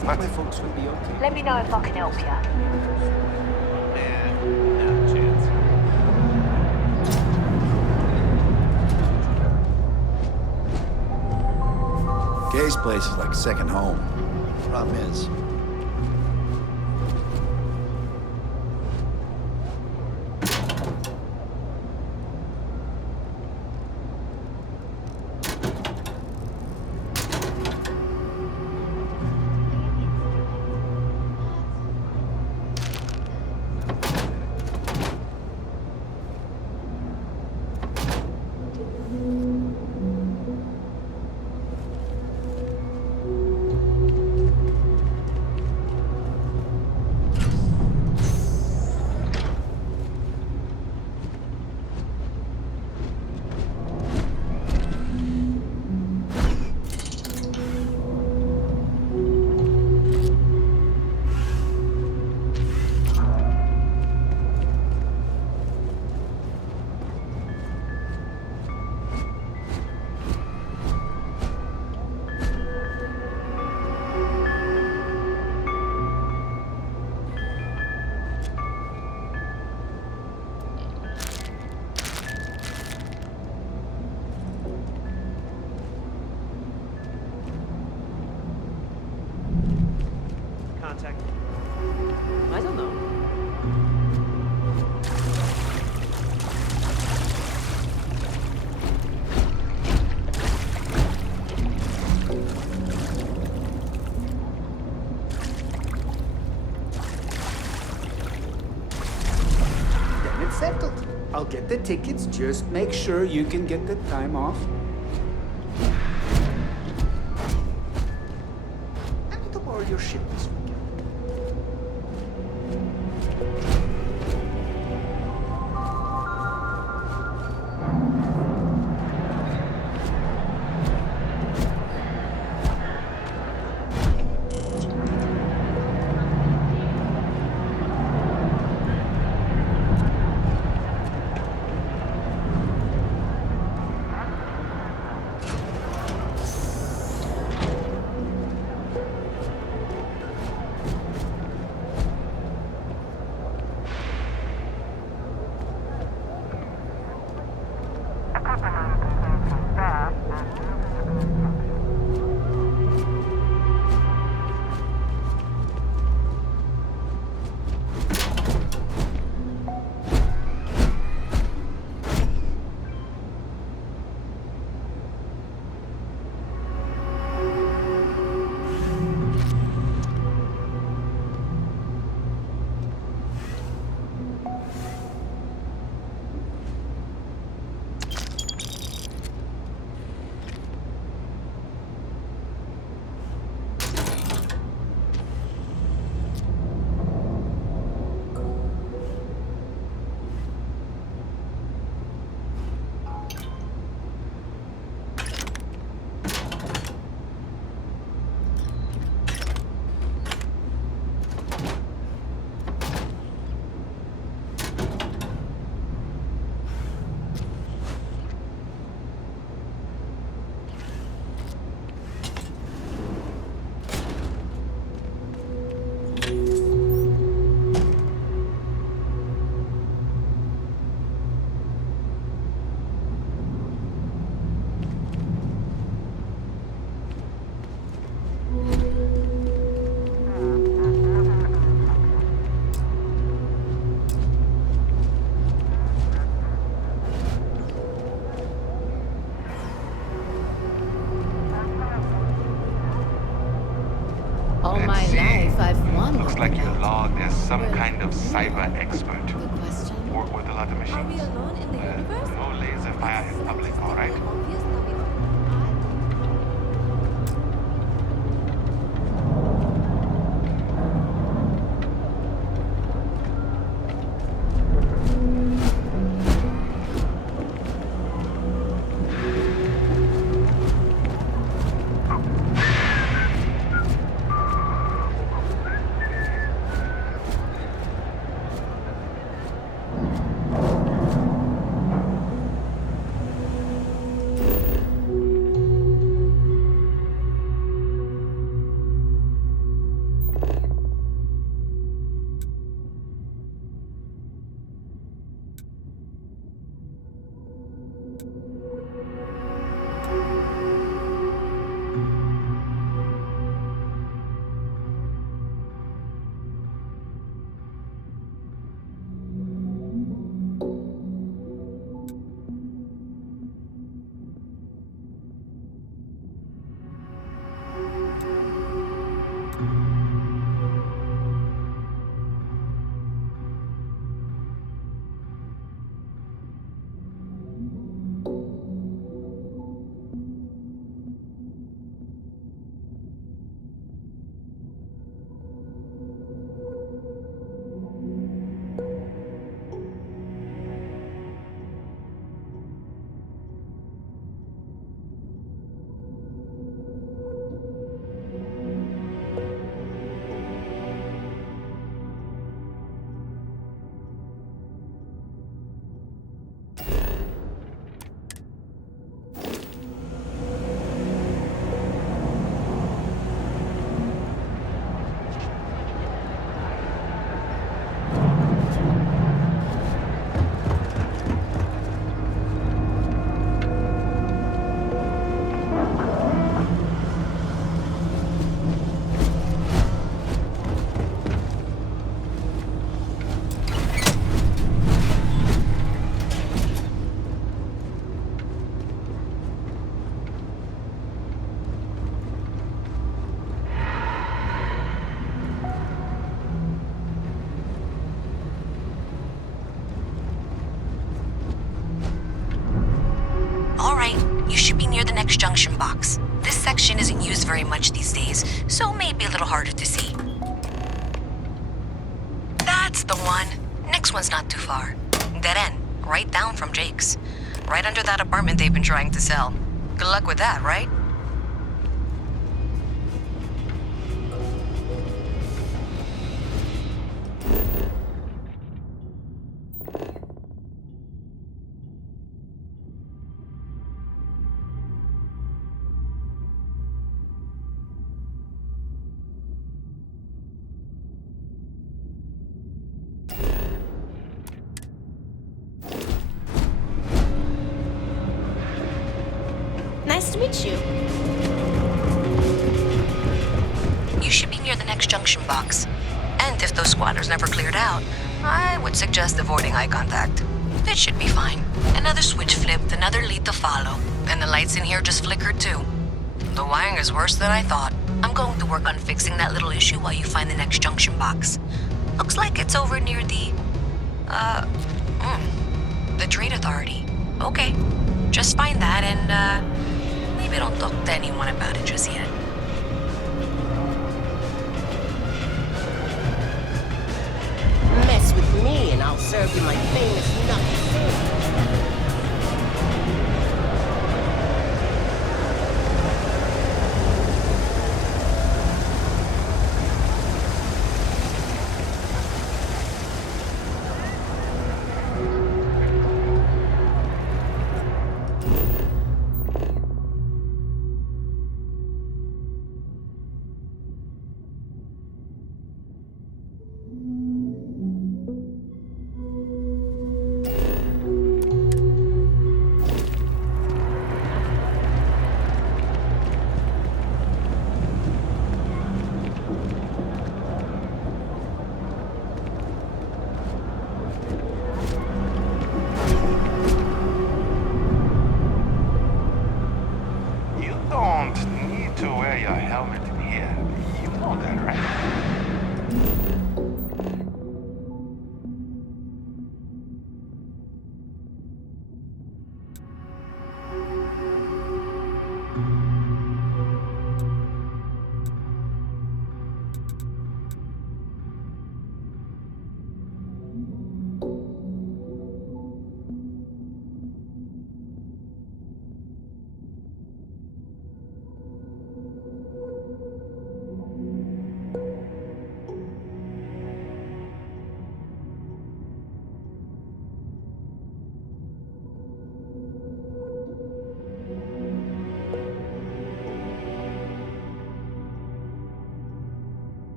think my folks would be okay. Let me know if I can help you. Not a chance. Gay's place is like second home. Problem is, Contact. I don't know. Then it's settled. I'll get the tickets. Just make sure you can get the time off. I need to borrow your ship this weekend. All my life, I've wondered. Looks like your log is some Well, kind of cyber expert. Good question. Work with a lot of machines. Are we alone in the universe? No laser fire in public, alright? Obvious that we should be near the next junction box. This section isn't used very much these days, so may be a little harder to see. That's the one. Next one's not too far. Dead end, right down from Jake's. Right under that apartment they've been trying to sell. Good luck with that, right? Nice to meet you. You should be near the next junction box. And if those squatters never cleared out, I would suggest avoiding eye contact. It should be fine. Another switch flipped, another lead to follow. And the lights in here just flickered too. The wiring is worse than I thought. I'm going to work on fixing that little issue while you find the next junction box. Looks like it's over near the Trade Authority. Okay. Just find that and, maybe don't talk to anyone about it just yet. Mess with me and I'll serve you my famous knuckles.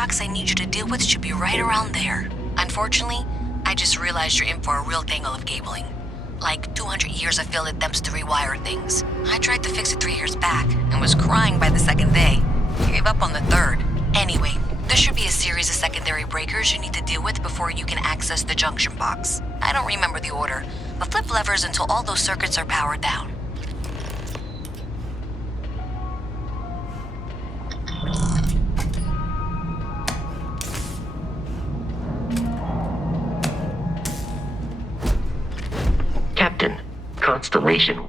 box I need you to deal with should be right around there. Unfortunately, I just realized you're in for a real tangle of cabling. Like 200 years of field attempts to rewire things. I tried to fix it 3 years back and was crying by the second day. Gave up on the third. Anyway, there should be a series of secondary breakers you need to deal with before you can access the junction box. I don't remember the order, but flip levers until all those circuits are powered down. Captain, Constellation.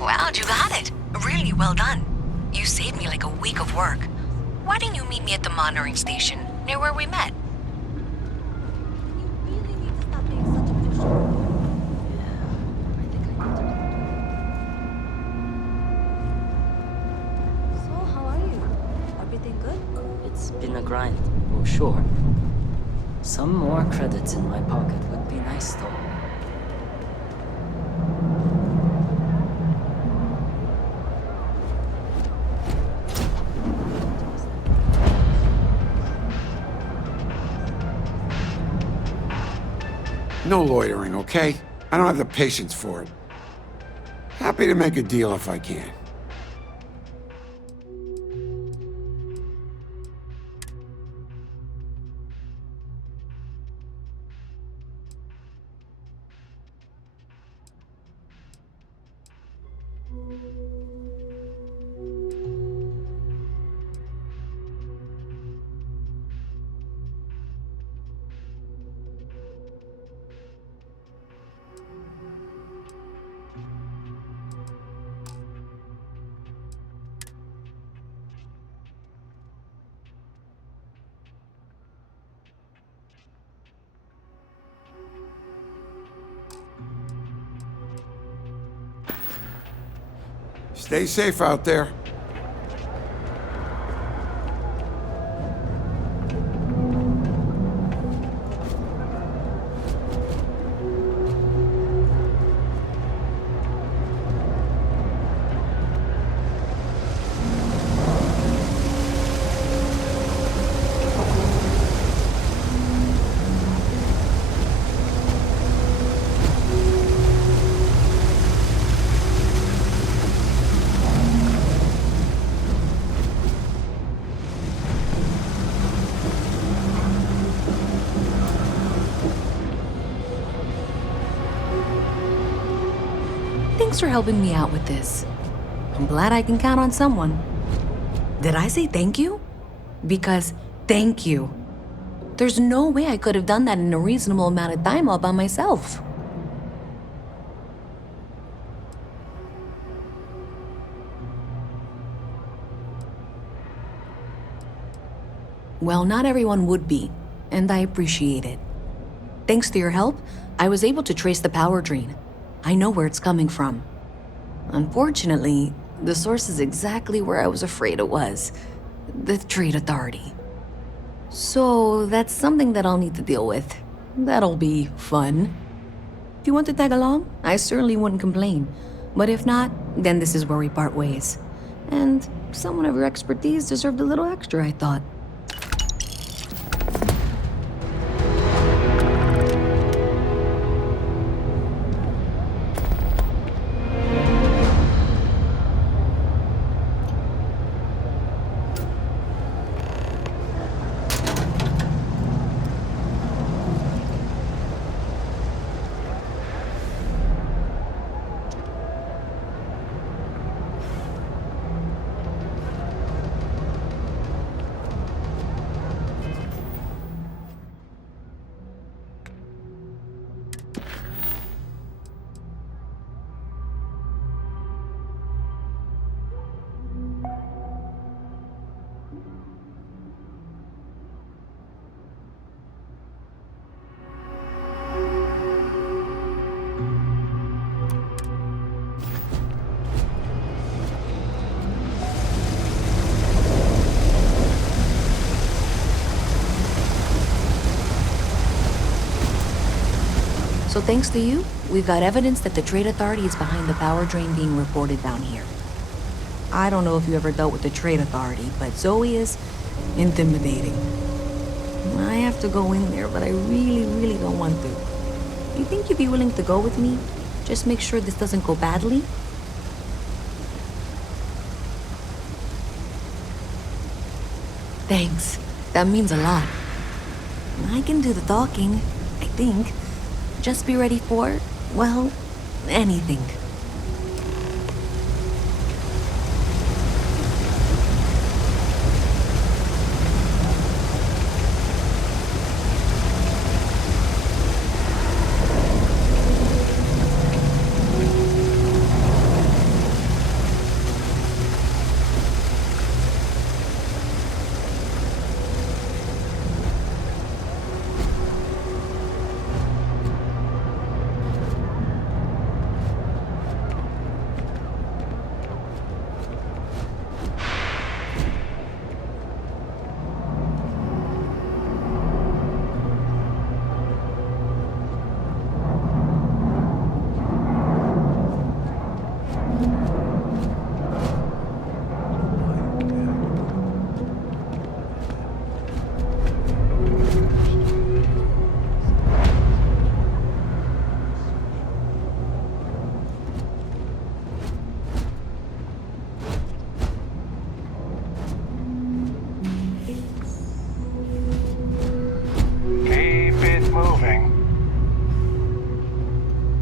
Wow, you got it. Really well done. You saved me like a week of work. Why didn't you meet me at the monitoring station, near where we met? You really need to stop being such a pushover. I think I need to. So, how are you? Everything good? It's been a grind, for sure. Some more credits in my pocket would be nice, though. No loitering, okay? I don't have the patience for it. Happy to make a deal if I can. Stay safe out there. Thanks for helping me out with this. I'm glad I can count on someone. Did I say thank you? Because thank you. There's no way I could have done that in a reasonable amount of time all by myself. Well, not everyone would be, and I appreciate it. Thanks to your help, I was able to trace the power drain. I know where it's coming from. Unfortunately, the source is exactly where I was afraid it was. The Trade Authority. So that's something that I'll need to deal with. That'll be fun. If you want to tag along, I certainly wouldn't complain. But if not, then this is where we part ways. And someone of your expertise deserved a little extra, I thought. So thanks to you, we've got evidence that the Trade Authority is behind the power drain being reported down here. I don't know if you ever dealt with the Trade Authority, but Zoe is intimidating. I have to go in there, but I really don't want to. You think you'd be willing to go with me? Just make sure this doesn't go badly? Thanks. That means a lot. I can do the talking, I think. Just be ready for, well, anything.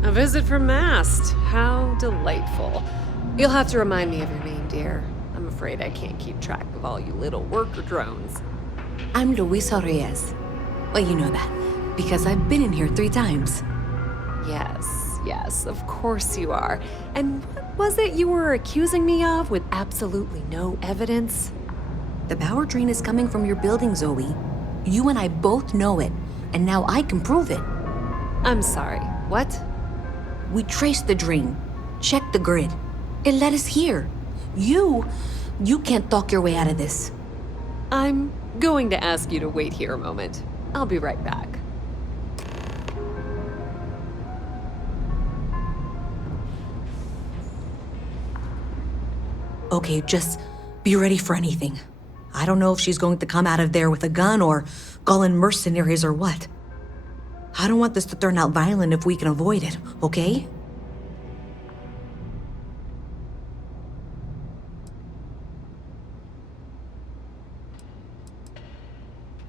A visit from Mast. How delightful. You'll have to remind me of your name, dear. I'm afraid I can't keep track of all you little worker drones. I'm Luisa Reyes. Well, you know that, because I've been in here 3 times. Yes, of course you are. And what was it you were accusing me of with absolutely no evidence? The power drain is coming from your building, Zoe. You and I both know it, and now I can prove it. I'm sorry, what? We traced the drain, checked the grid. It led us here. You can't talk your way out of this. I'm going to ask you to wait here a moment. I'll be right back. Okay, just be ready for anything. I don't know if she's going to come out of there with a gun or call in mercenaries or what. I don't want this to turn out violent if we can avoid it, okay?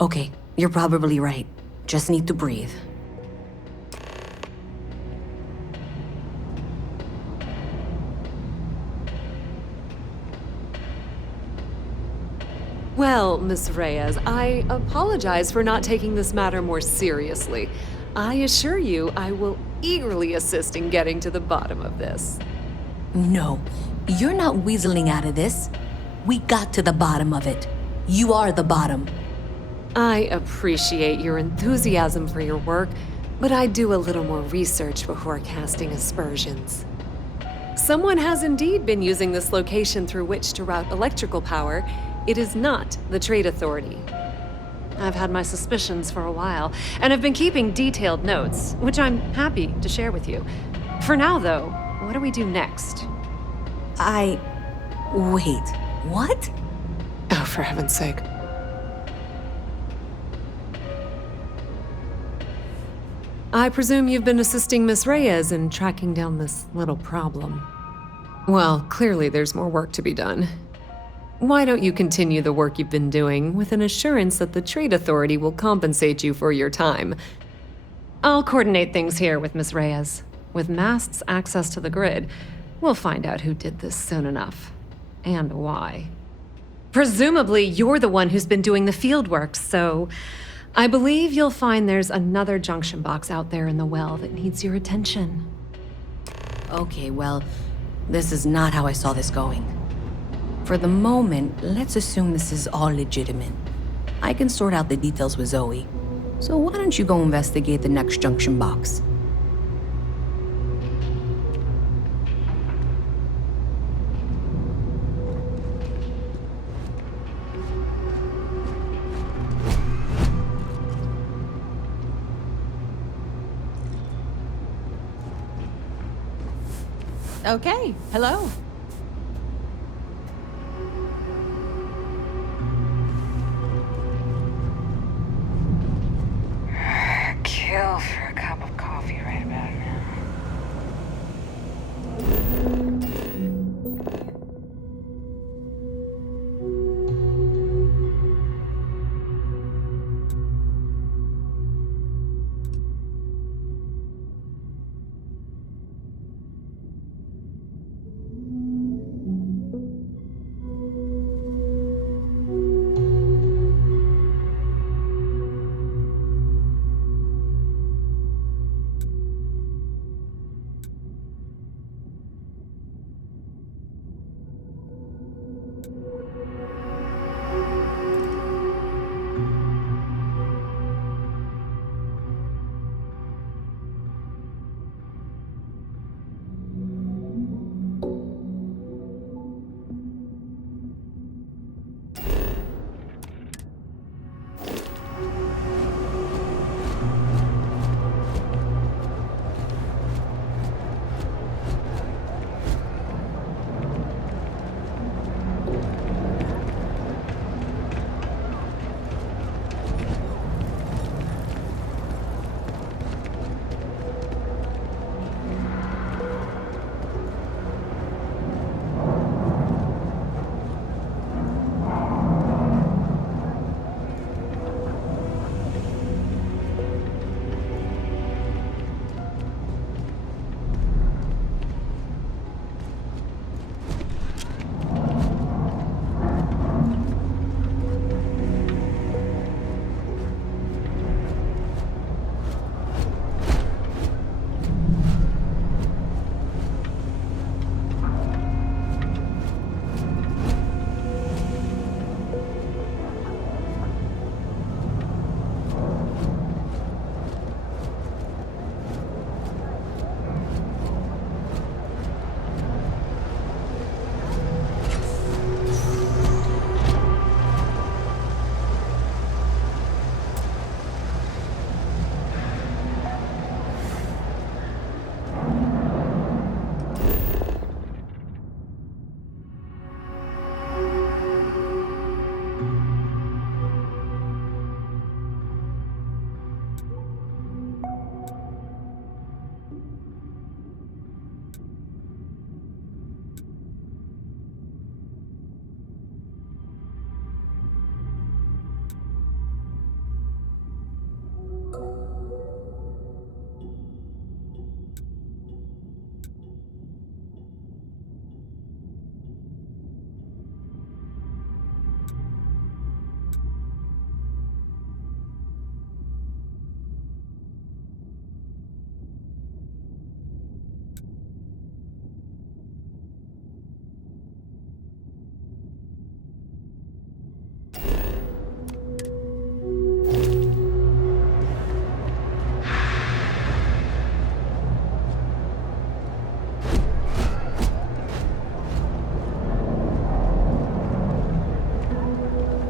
Okay, you're probably right. Just need to breathe. Well, Miss Reyes, I apologize for not taking this matter more seriously. I assure you I will eagerly assist in getting to the bottom of this. No, you're not weaseling out of this. We got to the bottom of it. You are the bottom. I appreciate your enthusiasm for your work, but I do a little more research before casting aspersions. Someone has indeed been using this location through which to route electrical power. It is not the Trade Authority. I've had my suspicions for a while, and have been keeping detailed notes, which I'm happy to share with you. For now, though, what do we do next? Wait, what? Oh, for heaven's sake. I presume you've been assisting Miss Reyes in tracking down this little problem. Well, clearly there's more work to be done. Why don't you continue the work you've been doing with an assurance that the Trade Authority will compensate you for your time? I'll coordinate things here with Miss Reyes. With Mast's access to the grid, we'll find out who did this soon enough. And why. Presumably, you're the one who's been doing the field work, so I believe you'll find there's another junction box out there in the well that needs your attention. Okay, well, this is not how I saw this going. For the moment, let's assume this is all legitimate. I can sort out the details with Zoe. So why don't you go investigate the next junction box? Okay, hello. Kill for a cup of coffee right about now.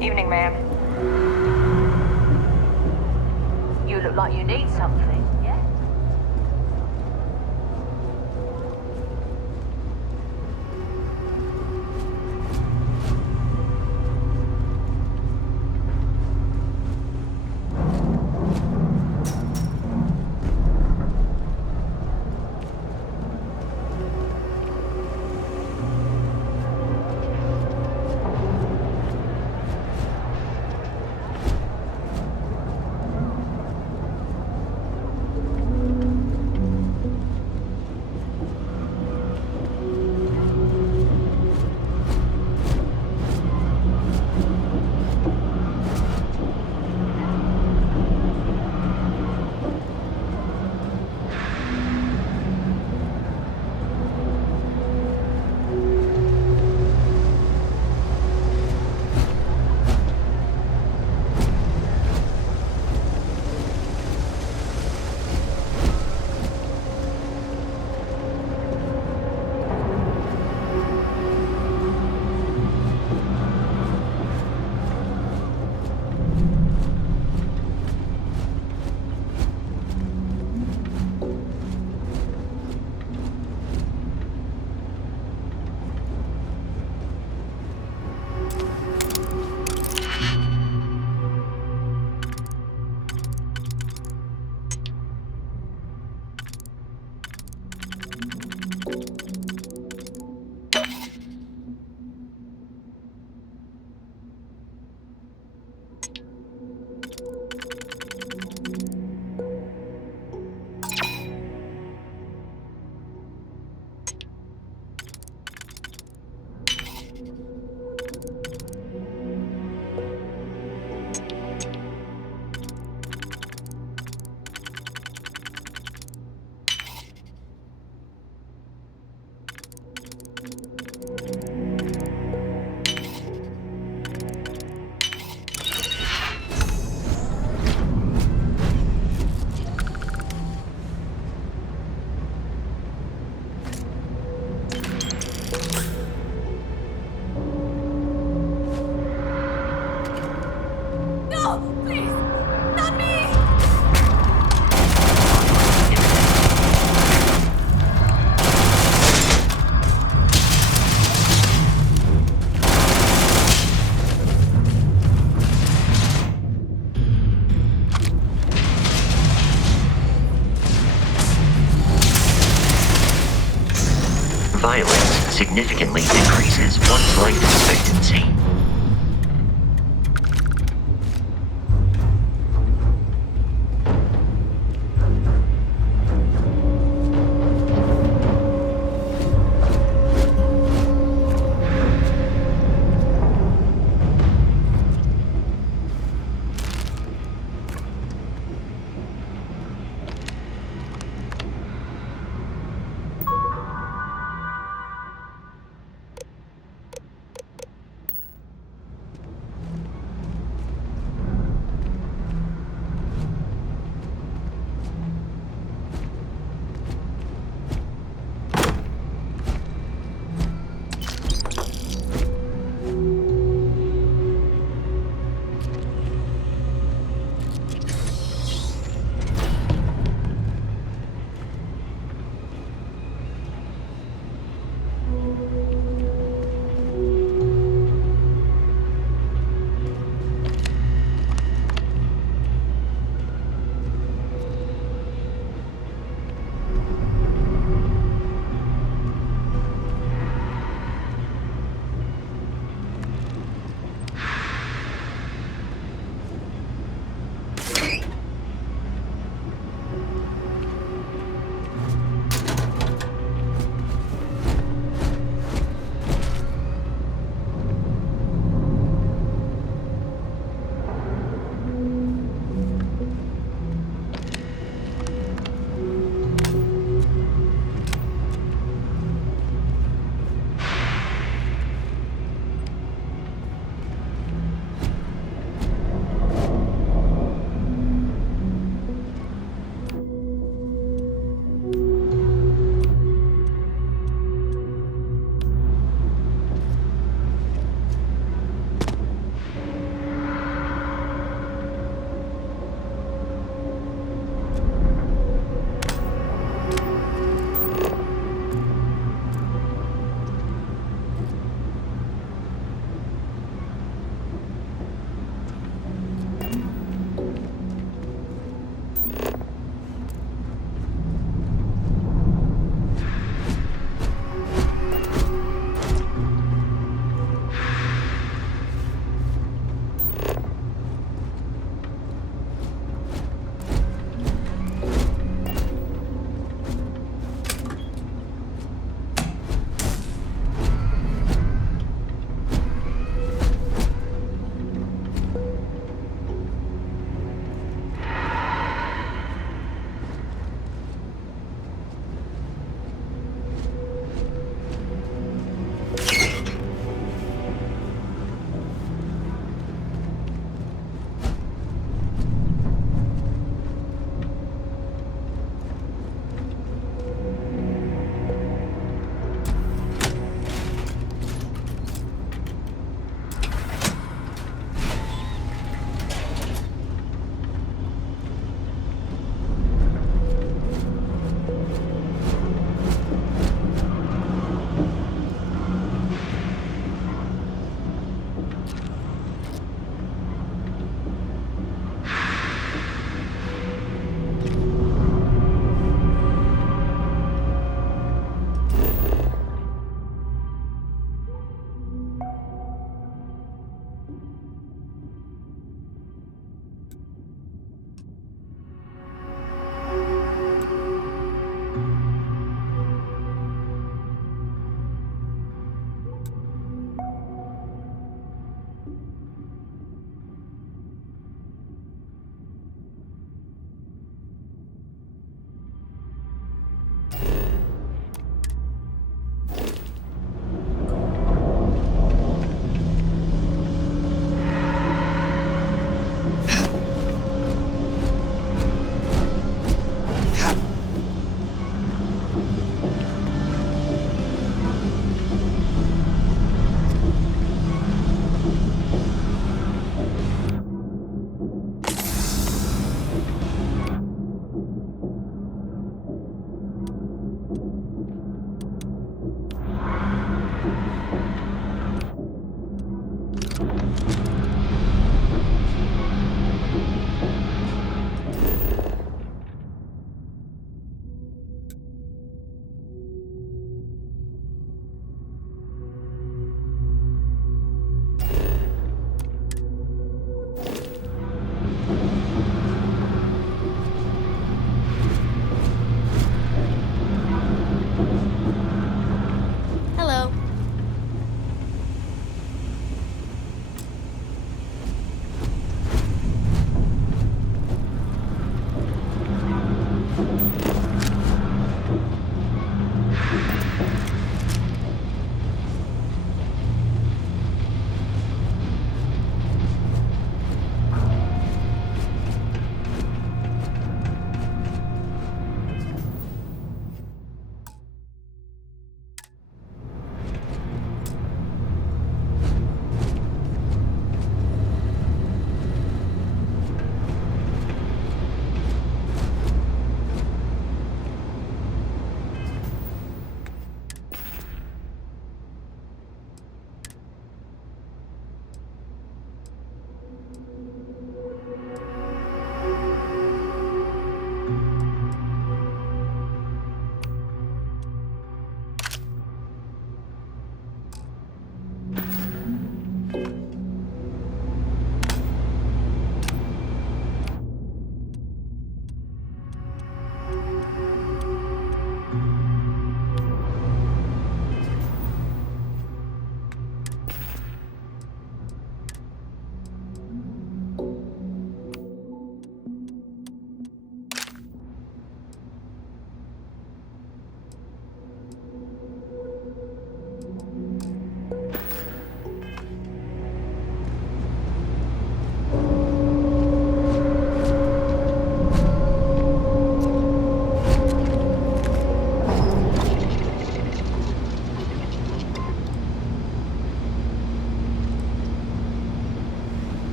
Evening, ma'am. You look like you need something, yeah? No! Please! Not me! Violence significantly decreases one's life expectancy.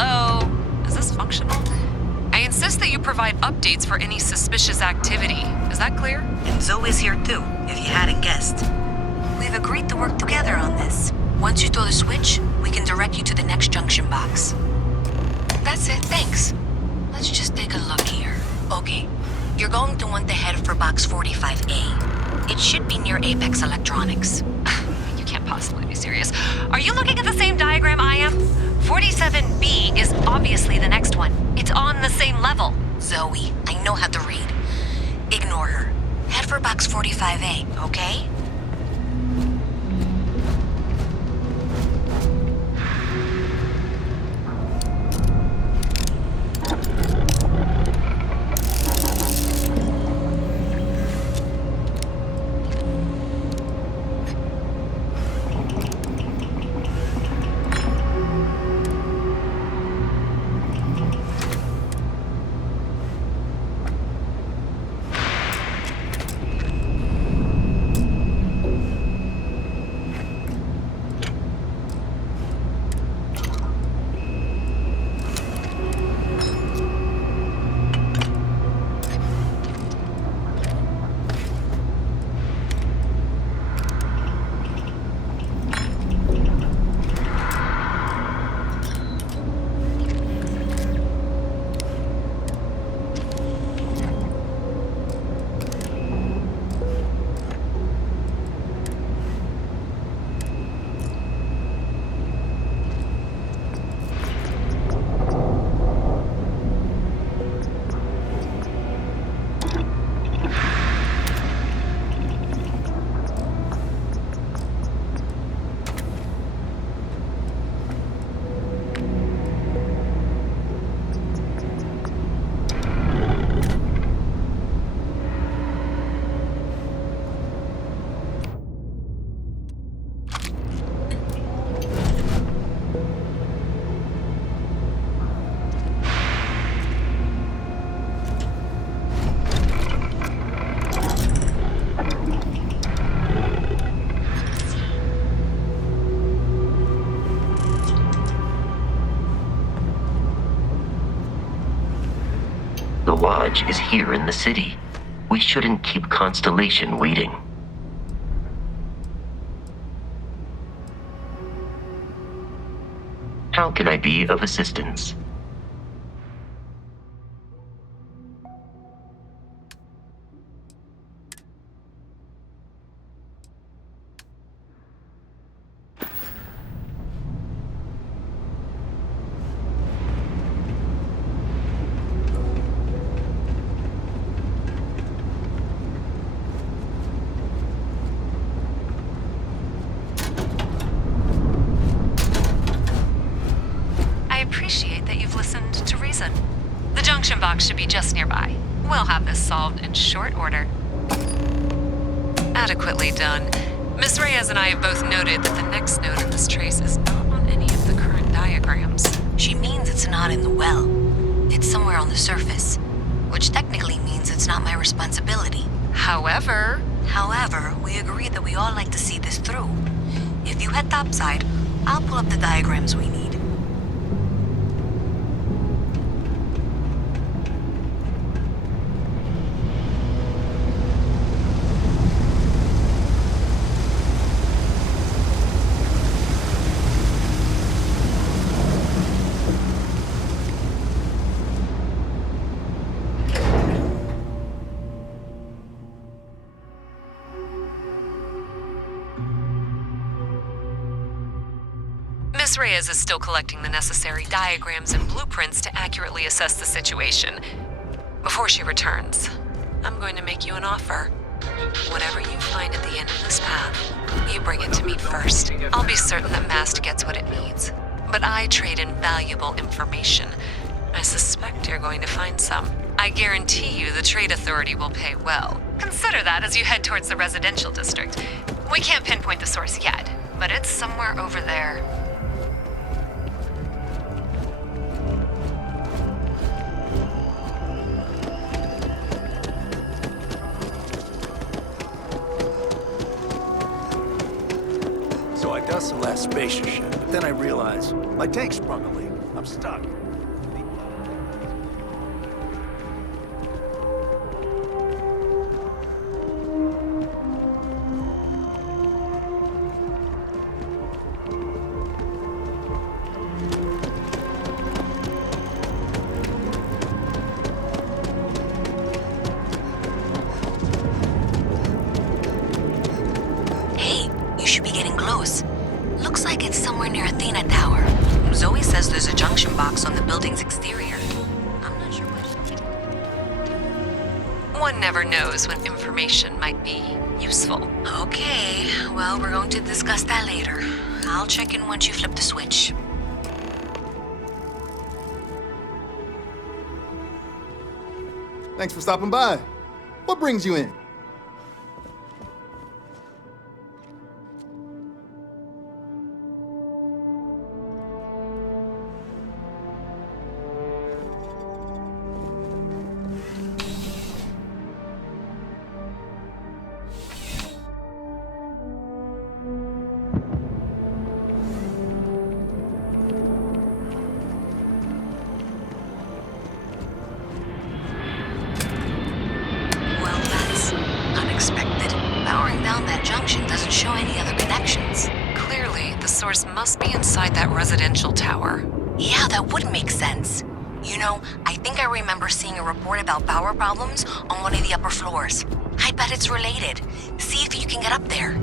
Hello? Is this functional? I insist that you provide updates for any suspicious activity. Is that clear? And Zoe's here too, if you hadn't guessed. We've agreed to work together on this. Once you throw the switch, we can direct you to the next junction box. That's it, thanks. Let's just take a look here. Okay, you're going to want to head for box 45A. It should be near Apex Electronics. You can't possibly be serious. Are you looking at the same diagram I am? 47B is obviously the next one. It's on the same level. Zoe, I know how to read. Ignore her. Head for box 45A, okay? The lodge is here in the city. We shouldn't keep Constellation waiting. How can I be of assistance? The junction box should be just nearby. We'll have this solved in short order. Adequately done. Miss Reyes and I have both noted that the next node in this trace is not on any of the current diagrams. She means it's not in the well. It's somewhere on the surface, which technically means it's not my responsibility. However, we agreed that we all like to see this through. If you head topside, I'll pull up the diagrams we need. Miss Reyes is still collecting the necessary diagrams and blueprints to accurately assess the situation. Before she returns, I'm going to make you an offer. Whatever you find at the end of this path, you bring it to me first. I'll be certain that Mast gets what it needs. But I trade in valuable information. I suspect you're going to find some. I guarantee you the Trade Authority will pay well. Consider that as you head towards the residential district. We can't pinpoint the source yet, but it's somewhere over there. So I dust the last spacer ship, but then I realized my tank sprung a leak. I'm stuck. Hey, you should be getting close. Looks like it's somewhere near Athena Tower. Zoe says there's a junction box on the building's exterior. I'm not sure what. One never knows when information might be useful. Okay, well, we're going to discuss that later. I'll check in once you flip the switch. Thanks for stopping by. What brings you in? Well, that's unexpected. Powering down that junction doesn't show any other connections. Clearly, the source must be inside that residential tower. Yeah, that would make sense. You know, I think I remember seeing a report about power problems on one of the upper floors. I bet it's related. See if you can get up there.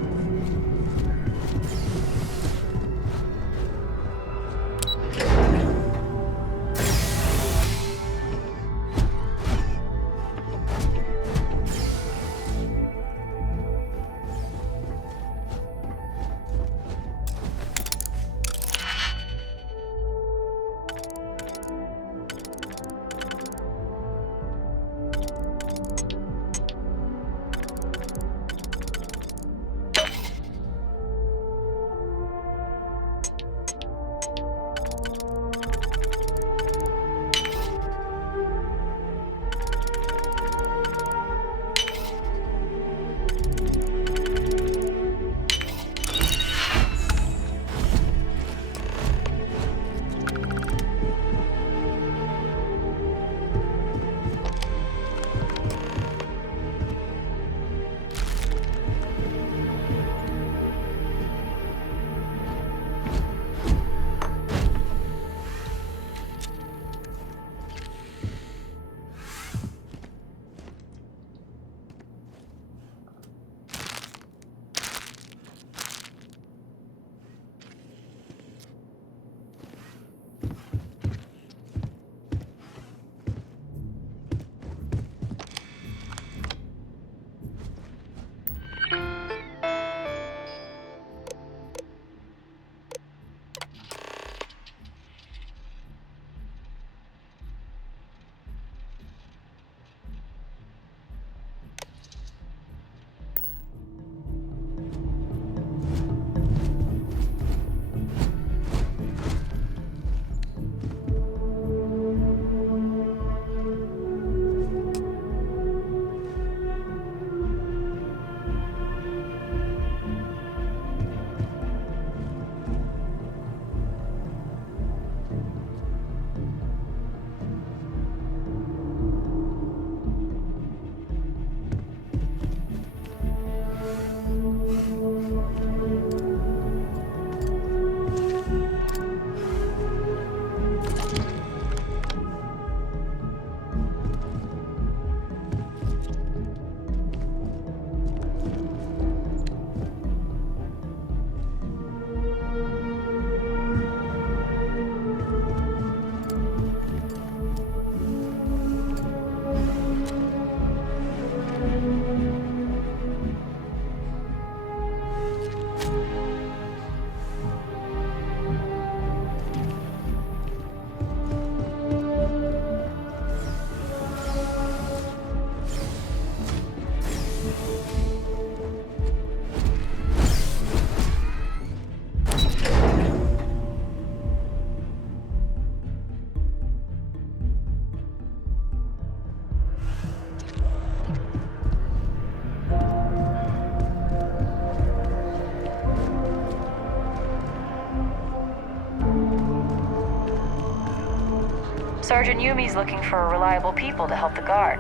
Sergeant Yumi's looking for reliable people to help the guard.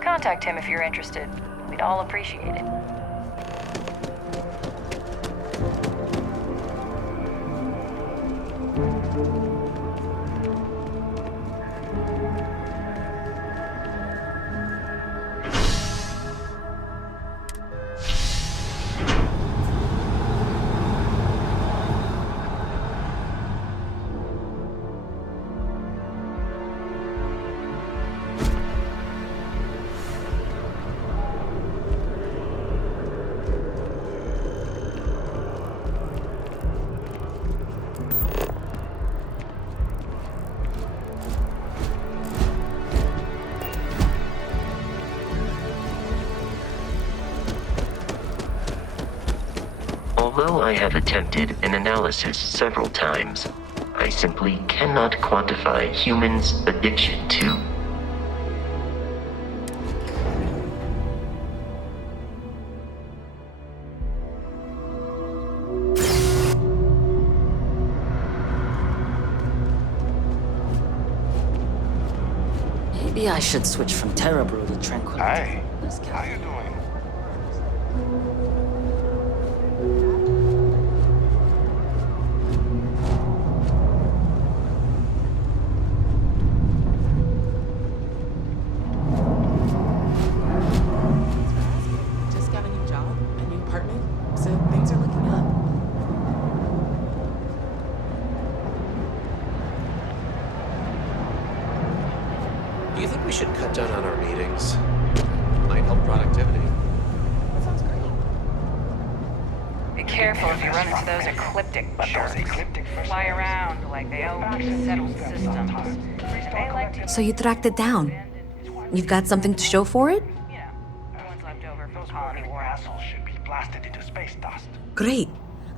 Contact him if you're interested. We'd all appreciate it. Although I have attempted an analysis several times, I simply cannot quantify humans' addiction to. Maybe I should switch from Terrabrew to Tranquility. Hi. How you doing? Just got a new job, a new apartment, so things are looking up. Do you think we should cut down on our meetings? Might help productivity. That sounds great. Be careful if you run into those ecliptic jerks. Fly around like they own settled systems. They like to... So you tracked it down. You've got something to show for it? Yeah. The ones left over from colony war. Assholes should be blasted into space dust. Great.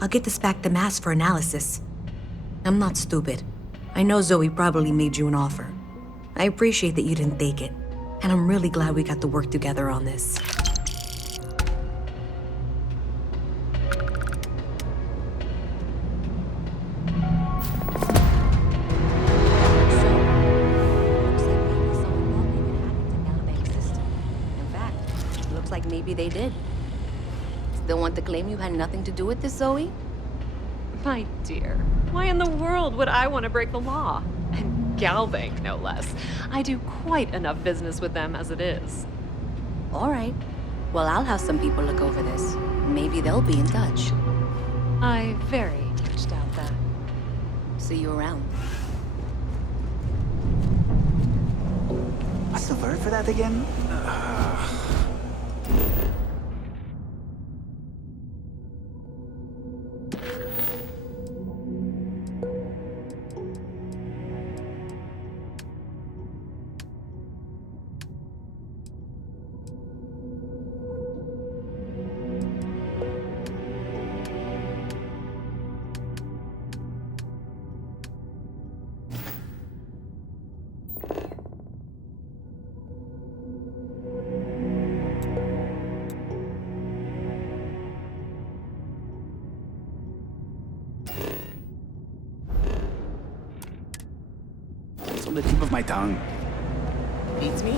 I'll get this back to Mass for analysis. I'm not stupid. I know Zoe probably made you an offer. I appreciate that you didn't take it. And I'm really glad we got to work together on this. Maybe they did. Still want to claim you had nothing to do with this, Zoe? My dear, why in the world would I want to break the law? And Galbank, no less. I do quite enough business with them as it is. All right. Well, I'll have some people look over this. Maybe they'll be in touch. I very much doubt that. See you around. What's the word for that again? It's on the tip of my tongue. Beats me.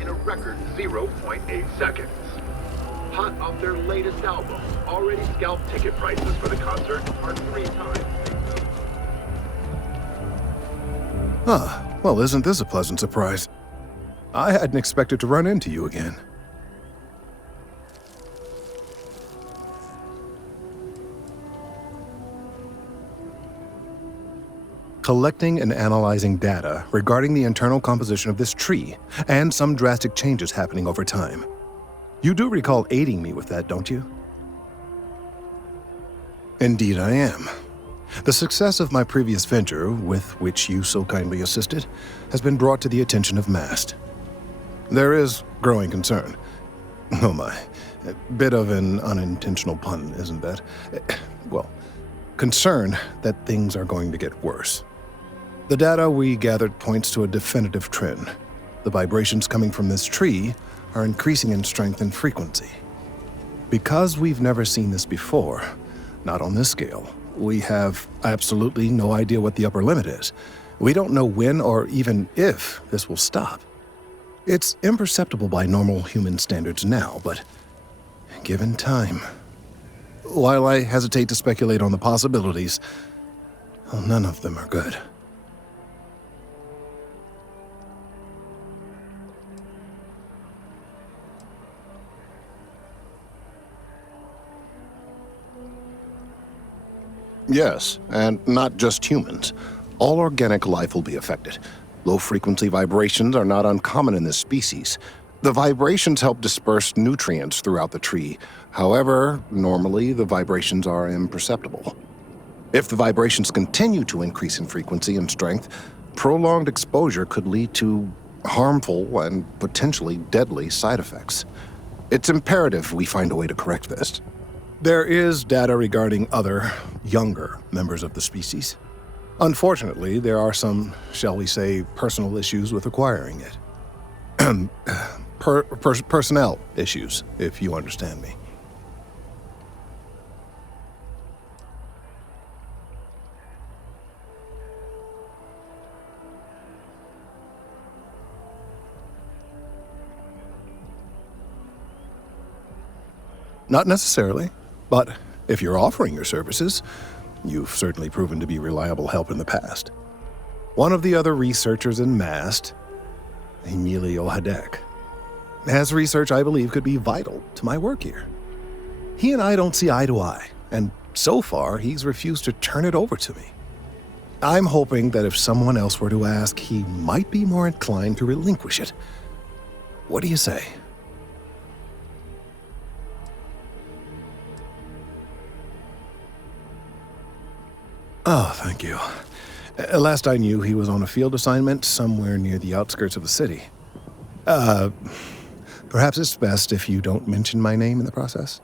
In a record 0.8 seconds. Hot off their latest album, already scalped ticket prices for the concert are 3 times. Ah, well, isn't this a pleasant surprise? I hadn't expected to run into you again. collecting and analyzing data regarding the internal composition of this tree and some drastic changes happening over time. You do recall aiding me with that, don't you? Indeed I am. The success of my previous venture, with which you so kindly assisted, has been brought to the attention of MAST. There is growing concern. Oh my, a bit of an unintentional pun, isn't that? Well, concern that things are going to get worse. The data we gathered points to a definitive trend. The vibrations coming from this tree are increasing in strength and frequency. Because we've never seen this before, not on this scale, we have absolutely no idea what the upper limit is. We don't know when or even if this will stop. It's imperceptible by normal human standards now, but given time... While I hesitate to speculate on the possibilities, well, none of them are good. Yes, and not just humans. All organic life will be affected. Low-frequency vibrations are not uncommon in this species. The vibrations help disperse nutrients throughout the tree. However, normally the vibrations are imperceptible. If the vibrations continue to increase in frequency and strength, prolonged exposure could lead to harmful and potentially deadly side effects. It's imperative we find a way to correct this. There is data regarding other, younger members of the species. Unfortunately, there are some, shall we say, personal issues with acquiring it. Personnel issues, if you understand me. Not necessarily, but if you're offering your services, you've certainly proven to be reliable help in the past. One of the other researchers in MAST, Emilio Hadek, has research I believe could be vital to my work here. He and I don't see eye to eye, and so far he's refused to turn it over to me. I'm hoping that if someone else were to ask, he might be more inclined to relinquish it. What do you say? Oh, thank you. Last I knew, he was on a field assignment somewhere near the outskirts of the city. Perhaps it's best if you don't mention my name in the process?